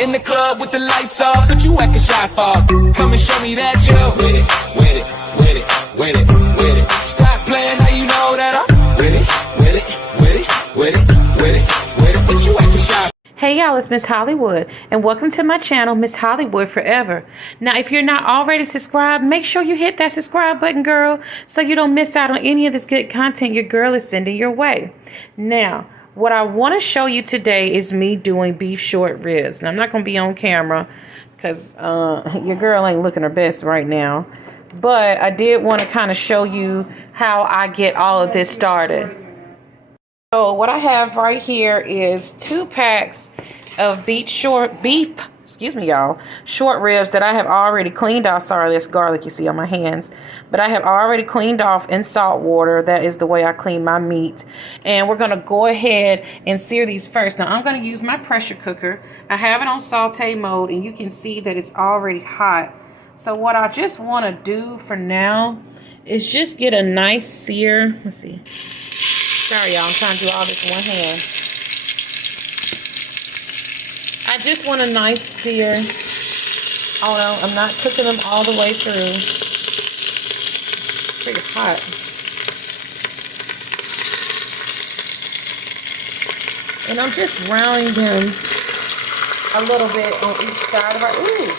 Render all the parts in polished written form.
In the club with the lights off, but you acting shy for. Come and show me that you're with it, with it, with it, with it, with it. Stop playing, now you know that I'm with it, with it, with it, with it, with it, with it. But you acting shy. Hey y'all, it's Miss Hollywood and welcome to my channel, Miss Hollywood Forever. Now, if you're not already subscribed, make sure you hit that subscribe button, girl, so you don't miss out on any of this good content your girl is sending your way. Now, what I want to show you today is me doing beef short ribs. Now, I'm not going to be on camera because your girl ain't looking her best right now. But I did want to kind of show you how I get all of this started. So what I have right here is 2 packs of short ribs that I have already cleaned off. Sorry, there's garlic you see on my hands, but I have already cleaned off in salt water. That is the way I clean my meat. And we're going to go ahead and sear these first. Now I'm going to use my pressure cooker. I have it on saute mode and you can see that it's already hot. So what I just want to do for now is just get a nice sear. Let's see. Sorry, y'all. I'm trying to do all this in one hand. I just want a nice sear. Oh, no, I'm not cooking them all the way through. It's pretty hot. And I'm just browning them a little bit on each side of our... Ooh!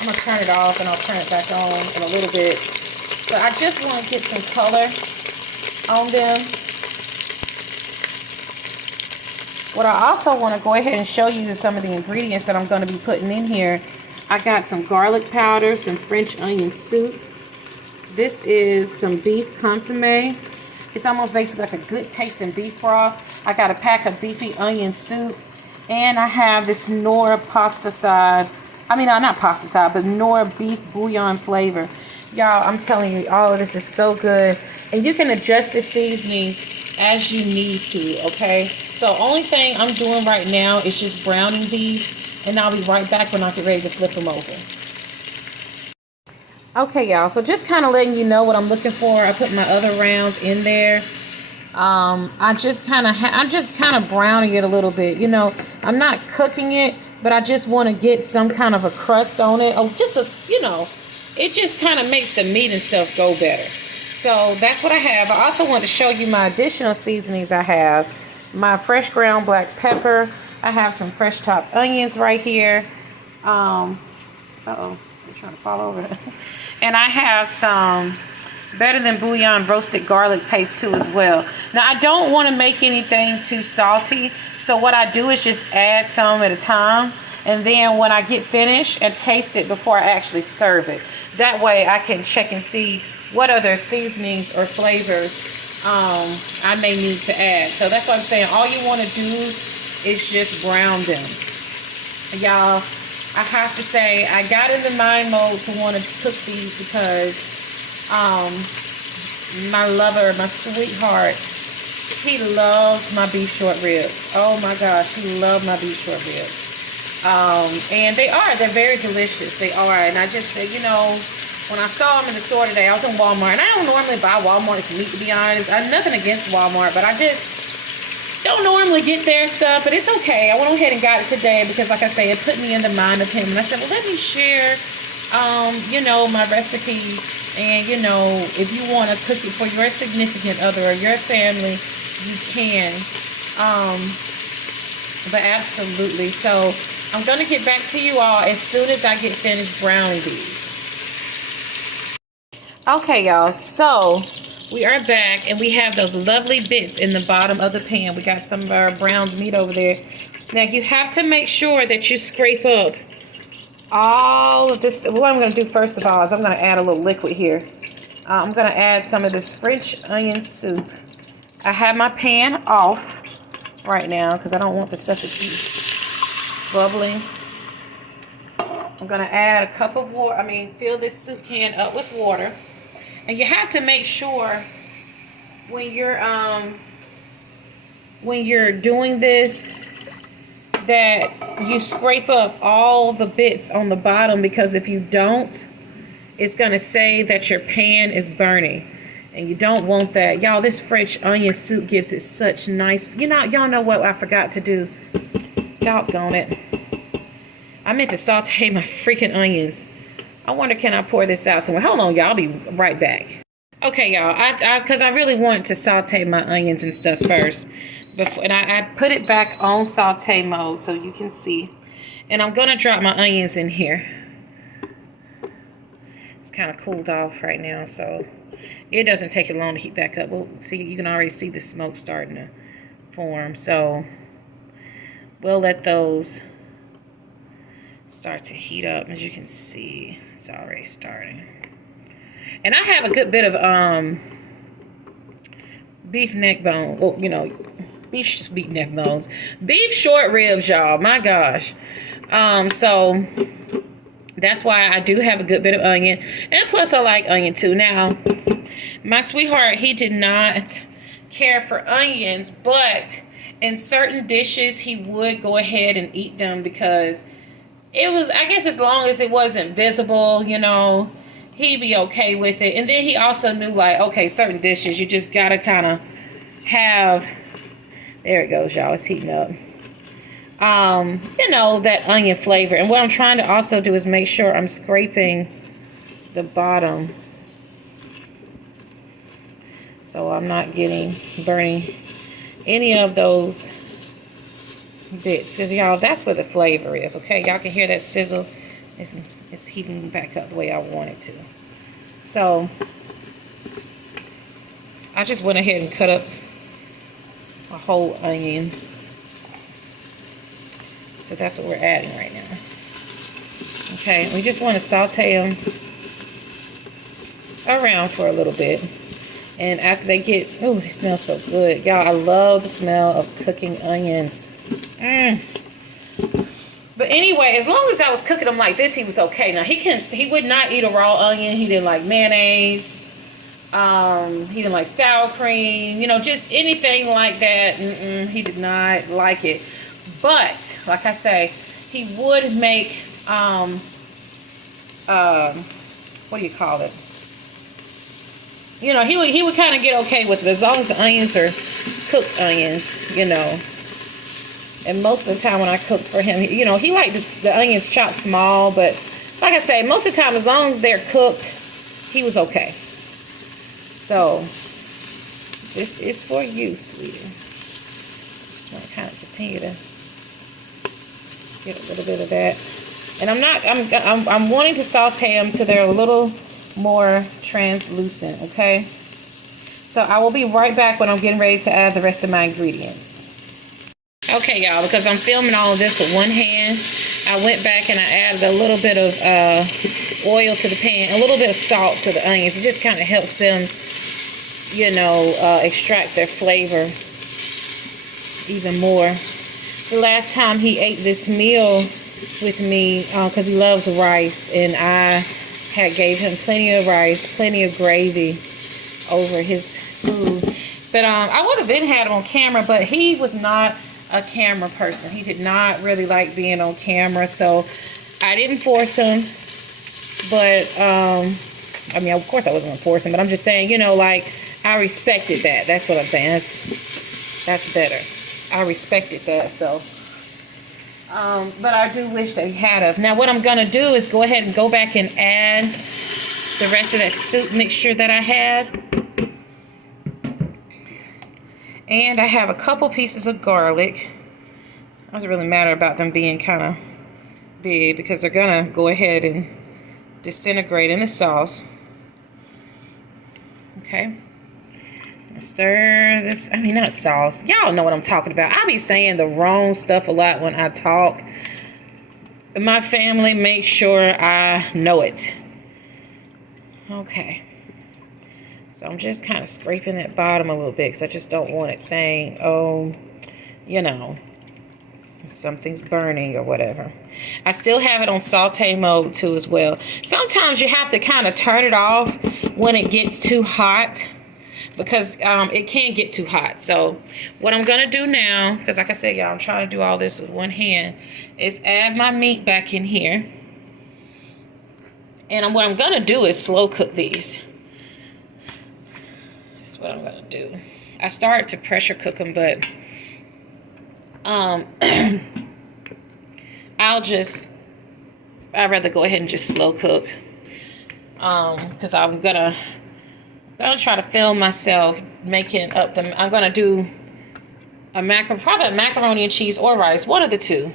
I'm going to turn it off and I'll turn it back on in a little bit. But I just want to get some color on them. What I also want to go ahead and show you is some of the ingredients that I'm going to be putting in here. I got some garlic powder, some French onion soup. This is some beef consomme. It's almost basically like a good tasting beef broth. I got a pack of beefy onion soup. And I have this Nora pasta side. I mean, not pasta side, but Nora beef bouillon flavor. Y'all, I'm telling you, all of this is so good. And you can adjust the seasoning as you need to, okay? So only thing I'm doing right now is just browning these. And I'll be right back when I get ready to flip them over. Okay, y'all. So just kind of letting you know what I'm looking for. I put my other round in there. I'm just kind of browning it a little bit. You know, I'm not cooking it, but I just want to get some kind of a crust on it. Oh, just a, you know, it just kind of makes the meat and stuff go better. So that's what I have. I also want to show you my additional seasonings I have. My fresh ground black pepper. I have some fresh chopped onions right here. Uh-oh, I'm trying to fall over. And I have some Better Than Bouillon roasted garlic paste too as well. Now I don't want to make anything too salty. So what I do is just add some at a time. And then when I get finished and taste it before I actually serve it. That way I can check and see what other seasonings or flavors I may need to add. So that's what I'm saying. All you want to do is just brown them. Y'all, I have to say, I got in the mind mode to want to cook these because my lover, my sweetheart, he loves my beef short ribs. Oh my gosh, he loved my beef short ribs. And they're very delicious. They are. And I just said, you know, when I saw them in the store today, I was in Walmart. And I don't normally buy Walmart's meat, to be honest. I have nothing against Walmart, but I just don't normally get their stuff. But it's okay. I went ahead and got it today because, like I say, it put me in the mind of him. And I said, well, let me share, you know, my recipe. And, you know, if you want to cook it for your significant other or your family, you can. But absolutely. So I'm going to get back to you all as soon as I get finished browning these. Okay, y'all, so we are back and we have those lovely bits in the bottom of the pan. We got some of our browned meat over there. Now you have to make sure that you scrape up all of this. What I'm going to do first of all is I'm going to add a little liquid here. I'm going to add some of this French onion soup. I have my pan off right now because I don't want the stuff to keep bubbling. I'm going to add a cup of water. Fill this soup can up with water. And you have to make sure when you're doing this that you scrape up all the bits on the bottom, because if you don't, it's going to say that your pan is burning. And you don't want that. Y'all, this French onion soup gives it such nice, y'all know what I forgot to do? Doggone it. I meant to saute my freaking onions. I wonder, can I pour this out somewhere? Hold on, y'all. I'll be right back. Okay, y'all. Because I really want to saute my onions and stuff first. And I put it back on saute mode so you can see. And I'm going to drop my onions in here. It's kind of cooled off right now, so it doesn't take it long to heat back up. Well, see, you can already see the smoke starting to form. So we'll let those start to heat up. As you can see, it's already starting. And I have a good bit of beef neck bone. Well, you know, beef neck bones. Beef short ribs, y'all. My gosh. So that's why I do have a good bit of onion. And plus I like onion too. Now, my sweetheart, he did not care for onions, but in certain dishes he would go ahead and eat them because it was, I guess, as long as it wasn't visible, you know, he'd be okay with it. And then he also knew, like, okay, certain dishes, you just gotta kind of have, there it goes, y'all, it's heating up. You know, that onion flavor. And what I'm trying to also do is make sure I'm scraping the bottom so I'm not burning any of those bits, because y'all, that's where the flavor is. Okay, y'all can hear that sizzle. It's heating back up the way I want it to. So I just went ahead and cut up a whole onion. So that's what we're adding right now. Okay, we just want to saute them around for a little bit. And after they get, oh, they smell so good. Y'all, I love the smell of cooking onions. But anyway, as long as I was cooking them like this, he was okay. Now, he would not eat a raw onion. He didn't like mayonnaise. He didn't like sour cream. You know, just anything like that. He did not like it. But, like I say, he would make, what do you call it? You know, he would kind of get okay with it as long as the onions are cooked onions, you know. And most of the time when I cook for him, you know, he liked the onions chopped small. But like I say, most of the time, as long as they're cooked, he was okay. So this is for you, sweetie. Just want to kind of continue to get a little bit of that. And I'm wanting to saute them till they're a little more translucent, okay? So I will be right back when I'm getting ready to add the rest of my ingredients. Okay, y'all, because I'm filming all of this with one hand, I went back and I added a little bit of oil to the pan, a little bit of salt to the onions. It just kind of helps them, you know, extract their flavor even more. The last time he ate this meal with me, because he loves rice, and I had gave him plenty of rice, plenty of gravy over his food. But I would have been had him on camera, but he was not a camera person. He did not really like being on camera, so I didn't force him. But I mean, of course I wasn't gonna force him, but I'm just saying, you know, like, I respected that. That's what I'm saying. That's better. I respected that. So but I do wish that he had of. Now what I'm gonna do is go ahead and go back and add the rest of that soup mixture that I had. And I have a couple pieces of garlic. It doesn't really matter about them being kind of big because they're gonna go ahead and disintegrate in the sauce. Okay. Stir this, I mean, not sauce. Y'all know what I'm talking about. I be saying the wrong stuff a lot when I talk. My family makes sure I know it. Okay. So I'm just kind of scraping that bottom a little bit because I just don't want it saying, oh, you know, something's burning or whatever. I still have it on saute mode too as well. Sometimes you have to kind of turn it off when it gets too hot, because it can get too hot. So what I'm gonna do now, because like I said, y'all, I'm trying to do all this with one hand, is add my meat back in here. And what I'm gonna do is slow cook these. That's what I'm gonna do. I started to pressure cook them, but I'd rather go ahead and just slow cook. Because I'm gonna try to film myself making up I'm gonna do probably a macaroni and cheese or rice, one of the two,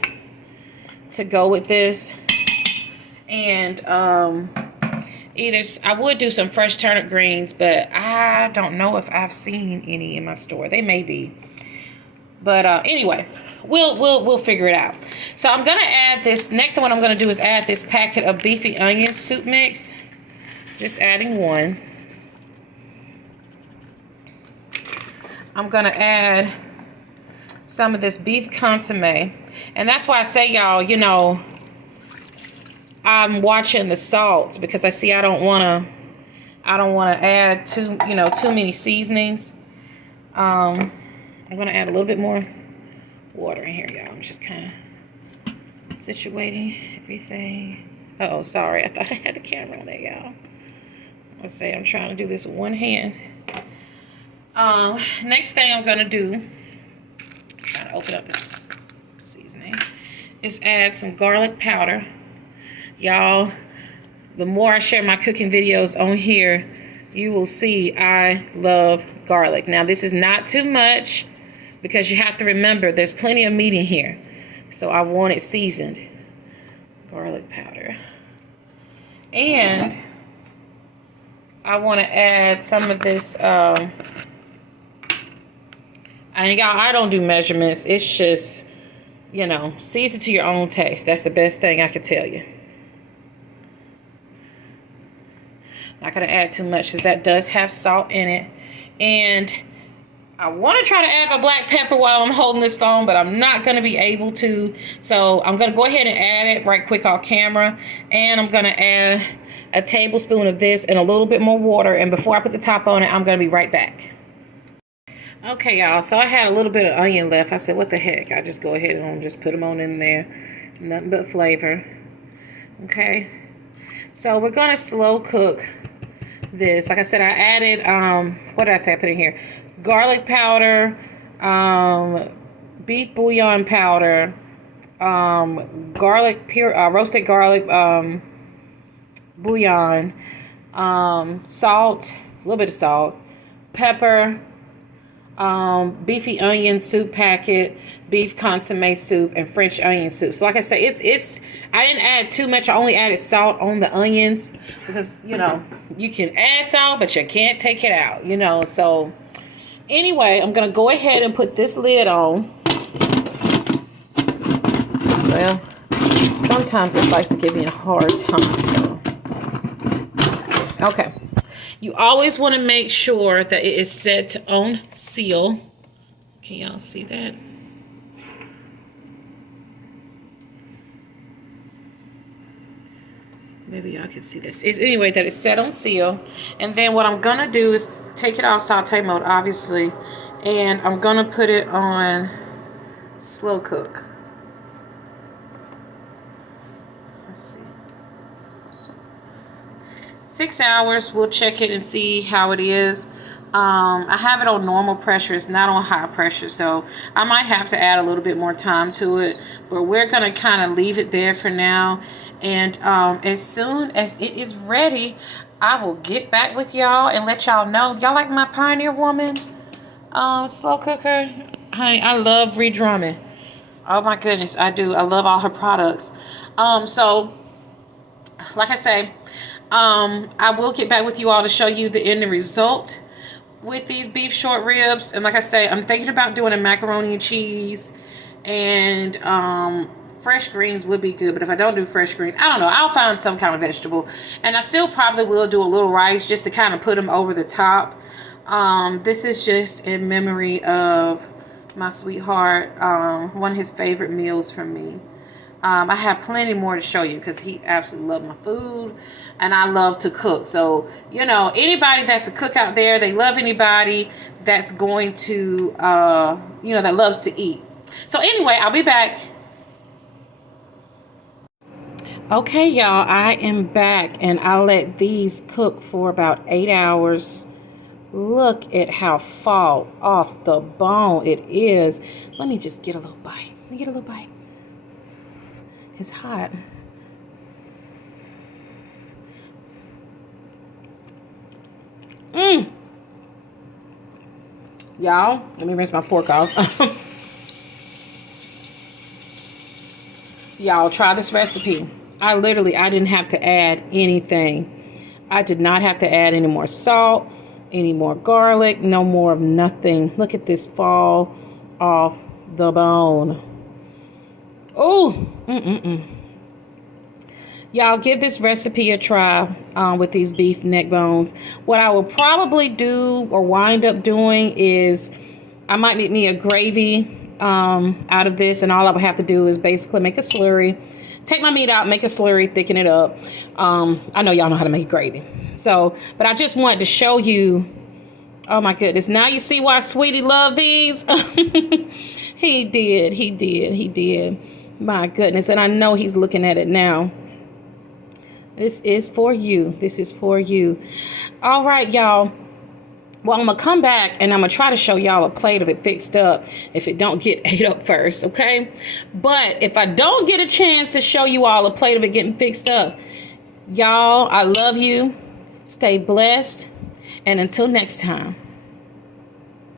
to go with this. And either I would do some fresh turnip greens, but I don't know if I've seen any in my store. They may be, but anyway, we'll figure it out. So I'm gonna add this. Next one I'm gonna do is add this packet of beefy onion soup mix. Just adding one. I'm gonna add some of this beef consomme, and that's why I say, y'all, you know, I'm watching the salt, because I see I don't want to add too many seasonings. I'm gonna add a little bit more water in here, y'all. I'm just kind of situating everything. Uh-oh, sorry, I thought I had the camera on there, y'all. Let's say I'm trying to do this with one hand. Next thing I'm gonna do, trying to open up this seasoning, is add some garlic powder. Y'all, the more I share my cooking videos on here, you will see I love garlic. Now, this is not too much, because you have to remember there's plenty of meat in here, so I want it seasoned. Garlic powder. And I want to add some of this, and y'all, I don't do measurements. It's just, you know, season to your own taste. That's the best thing I can tell you. Not going to add too much, because that does have salt in it. And I want to try to add my black pepper while I'm holding this phone, but I'm not going to be able to. So I'm going to go ahead and add it right quick off camera. And I'm going to add a tablespoon of this and a little bit more water. And before I put the top on it, I'm going to be right back. Okay, y'all. So I had a little bit of onion left. I said, what the heck? I just go ahead and just put them on in there. Nothing but flavor. Okay. So we're going to slow cook this. Like I said, I added, what did I say I put in here? Garlic powder, beef bouillon powder, roasted garlic bouillon, salt, a little bit of salt, pepper, beefy onion soup packet, beef consomme soup, and French onion soup. So like I said, I didn't add too much. I only added salt on the onions, because, you know, you can add salt, but you can't take it out, you know. So anyway, I'm going to go ahead and put this lid on. Well, sometimes it likes to give me a hard time. So. Okay. You always want to make sure that it is set on seal. Can y'all see that? Maybe y'all can see this. Anyway, that it's set on seal. And then what I'm going to do is take it out saute mode, obviously. And I'm going to put it on slow cook. Let's see. 6 hours. We'll check it and see how it is. I have it on normal pressure. It's not on high pressure. So I might have to add a little bit more time to it. But we're going to kind of leave it there for now. And as soon as it is ready, I will get back with y'all and let y'all know. Y'all like my Pioneer Woman slow cooker? Honey, I love Ree Drummond. Oh my goodness, I do. I love all her products. So, like I say, I will get back with you all to show you the end result with these beef short ribs. And like I say, I'm thinking about doing a macaroni and cheese, and fresh greens would be good. But if I don't do fresh greens, I don't know, I'll find some kind of vegetable. And I still probably will do a little rice just to kind of put them over the top. This is just in memory of my sweetheart, one of his favorite meals from me. I have plenty more to show you, because he absolutely loved my food, and I love to cook. So, you know, anybody that's a cook out there, they love anybody that's going to, you know, that loves to eat. So anyway, I'll be back. Okay, y'all, I am back, and I let these cook for about 8 hours. Look at how fall off the bone it is. Let me just get a little bite. Let me get a little bite. It's hot. Y'all, let me rinse my fork off. Y'all, try this recipe. I didn't have to add anything. I did not have to add any more salt, any more garlic, no more of nothing. Look at this fall off the bone. Oh, Y'all, give this recipe a try with these beef neck bones. What I will probably do or wind up doing is I might make me a gravy out of this, and all I would have to do is basically make a slurry. Take my meat out, make a slurry, thicken it up. I know y'all know how to make gravy. So, but I just wanted to show you. Oh my goodness. Now you see why Sweetie loved these. He did. My goodness. And I know he's looking at it now. This is for you. This is for you. All right, y'all. Well, I'm going to come back and I'm going to try to show y'all a plate of it fixed up if it don't get ate up first, okay? But if I don't get a chance to show you all a plate of it getting fixed up, y'all, I love you. Stay blessed. And until next time.